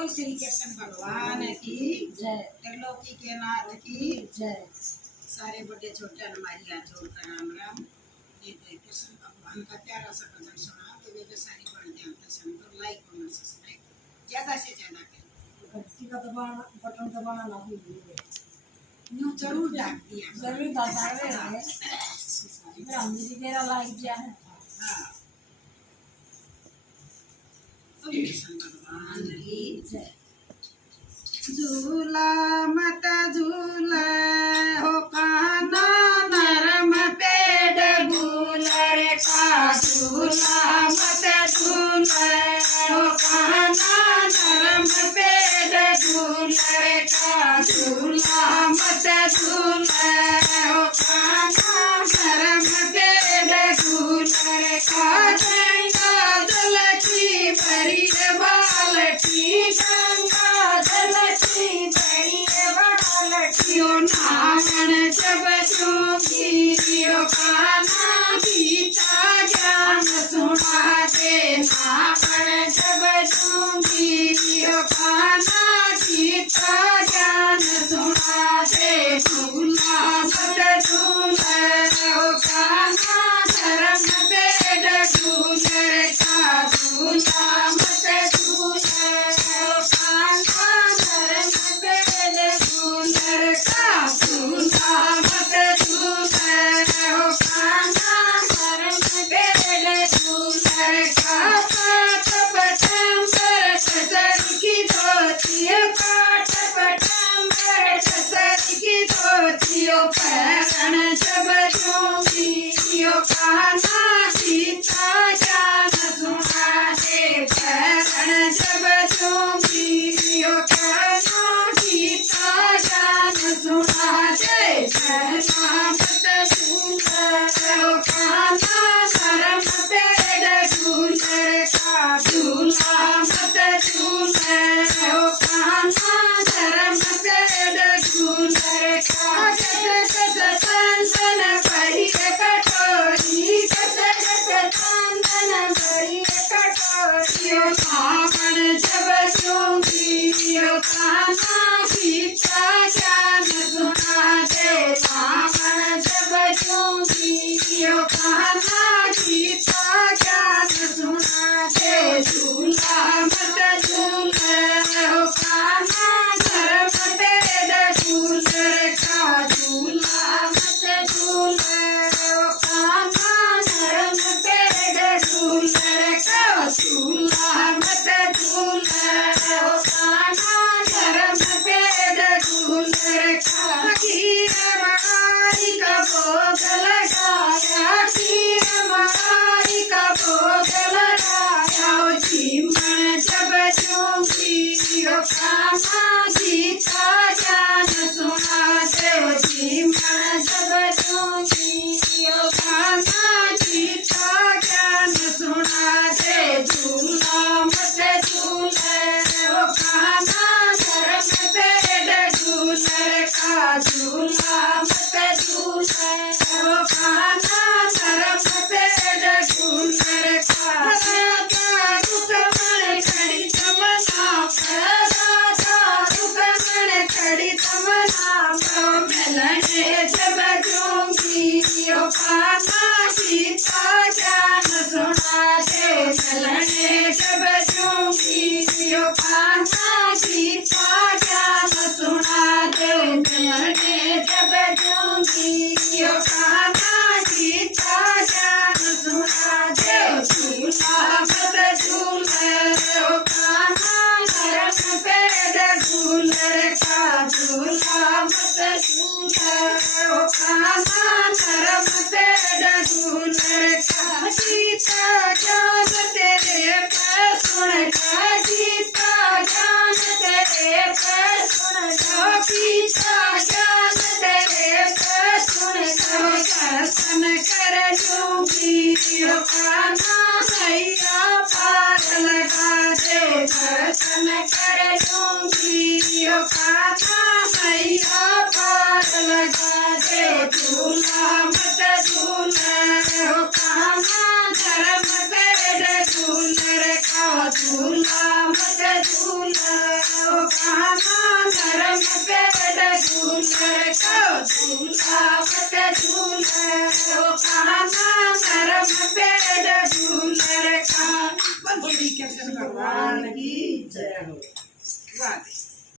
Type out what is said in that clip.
बोल श्री कृष्ण भगवान की जय। त्रिलोकी के नाथ की जय। सारे बड़े छोटे हमारी हाथ जोड़कर राम राम। ये कृष्ण भगवान का प्यारा सा भजन सुना तो वे सारी बढ़ते हैं सुन लाइक कमेंट सब्सक्राइब ज्यादा से ज्यादा करें। घंटी का दबाना बटन दबाना ना भूलिए। न्यू जरूर डाल दिया जरूर डाल दे हमने मेरा लाइक दिया है। हां कृष्ण भगवान की जय। झूला मत झूला हो काना नरम पेड़ गुलर का झूला मत झूला हो काना नरम पेड़ गुलर का झूला मत झूला हो काना नरम पेड़ गुलर का गंगा जल की भरी बाल्टी गंगा जल की भरी बाल्टी ओ नामन जब चूंगी ओ काना गीता ज्ञान सुना दे नामन जब चूंगी ओ काना गीता ज्ञान सुना दे झूला मत झूला ओ काना धर्म पेड़ गुलर का झूला मत झूला ओ काना धर्म पेड़ गुलर का झूला मत झूला ओ काना धर्म पेड़ गुलर का पाठ पटंबर सर की धोती पाठ पटंबर सर की धोती ओ पैरण जब चूंगी ओ काना गीता ज्ञान सुना दे पैरण जब चूंगी ओ काना गीता ज्ञान सुना दे पैरण मत झूला ओ काना धर्म पेड़ गुलर का झूला मत झूला ओ काना धर्म पेड़ गुलर का जस जस चंदन भरी कटोरी जस जस चंदन भरी कटोरी ओ कामन जब चूंगी ओ काना गीता ज्ञान सुना दे कामन जब चूंगी ओ काना गीता ज्ञान सुना दे झूला मत झूला ओ काना धर्म पेड़ गुलर का झूला मत झूला ओ काना धर्म पेड़ गुलर का झूला मत झूला ओ काना धर्म पेड़ गुलर का खीर मलाई का भोग लगाया खीर मलाई का भोग लगाया जीवन जब चूंगी ओ काना गीता ज्ञान सुना दे जीवन जब चूंगी ओ काना गीता ज्ञान सुना दे झूला मत झूला ओ काना धर्म पेड़ गुलर का झूला मत झूला ओ काना धर्म पेड़ गुलर का रुकमण खड़ी तमन्ना रुकमण खड़ी तमन्ना मिलने जब दूंगी ओ काना गीता ज्ञान सुना दे मिलने जब दूंगी ओ काना गीता ज्ञान सुना दे मिलने जब दूंगी ओ काना गीता ज्ञान सुना दे झूला मत झूला ओ काना धर्म पेड़ गुलर का झूला मत झूला ओ काना धर्म पेड़ गुलर का गीता ज्ञान तेरे पे सुन का गीता ज्ञान तेरे पे सुन का गीता ज्ञान तेरे पे सुन का दर्शन कर लूंगी ओ काना नैया पार लगा दे दर्शन कर लूंगी ओ कान्हा मैया पार लगा दे झूला मत झूलर ओ कान्हा धर्म बेड झूलर का झूला मत झूलर ओ कान्हा धर्म बेड झूलर का झूला मत झूलर ओ कान्हा धर्म बेड झूलर का। बोलिए कृष्ण भगवान की जय हो। वाह।